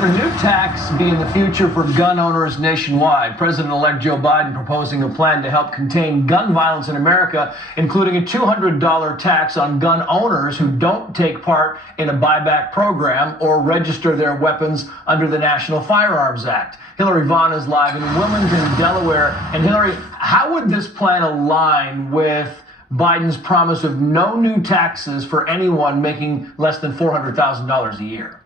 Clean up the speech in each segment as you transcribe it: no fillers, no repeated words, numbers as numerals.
A new tax be in the future for gun owners nationwide. President-elect Joe Biden proposing a plan to help contain gun violence in America, including a $200 tax on gun owners who don't take part in a buyback program or register their weapons under the National Firearms Act. Hillary Vaughn is live in Wilmington, Delaware. And Hillary, how would this plan align with Biden's promise of no new taxes for anyone making less than $400,000 a year?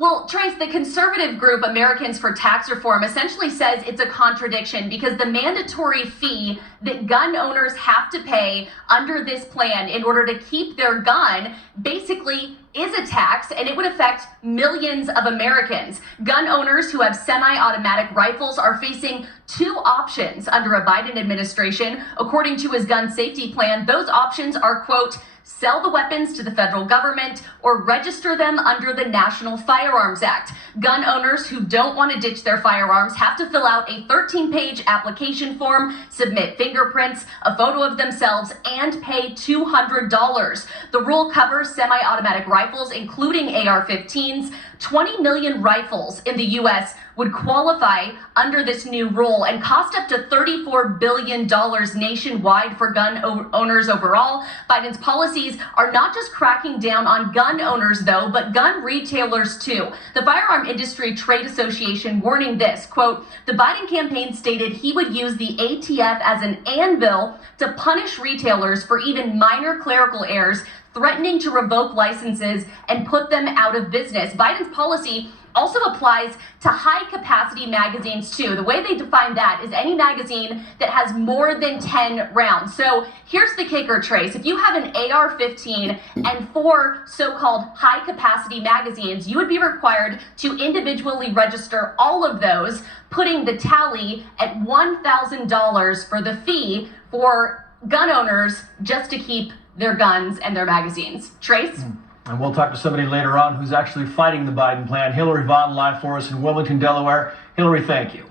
Well, Trace, the conservative group Americans for Tax Reform essentially says it's a contradiction because the mandatory fee that gun owners have to pay under this plan in order to keep their gun basically is a tax, and it would affect millions of Americans. Gun owners who have semi-automatic rifles are facing two options under a Biden administration. According to his gun safety plan, those options are, quote, sell the weapons to the federal government or register them under the National Firearms Act. Gun owners who don't want to ditch their firearms have to fill out a 13-page application form, submit fingerprints, a photo of themselves, and pay $200. The rule covers semi-automatic rifles, including AR-15s. 20 million rifles in the U.S. would qualify under this new rule and cost up to $34 billion nationwide for gun owners overall. Biden's policies are not just cracking down on gun owners, though, but gun retailers, too. The Firearm Industry Trade Association warning this, quote, the Biden campaign stated he would use the ATF as an anvil to punish retailers for even minor clerical errors, threatening to revoke licenses and put them out of business. Biden's policy also applies to high-capacity magazines, too. The way they define that is any magazine that has more than 10 rounds. So here's the kicker, Trace. If you have an AR-15 and 4 so-called high-capacity magazines, you would be required to individually register all of those, putting the tally at $1,000 for the fee for gun owners just to keep their guns and their magazines. Trace? And we'll talk to somebody later on who's actually fighting the Biden plan. Hillary Vaughn live for us in Wilmington, Delaware. Hillary, thank you.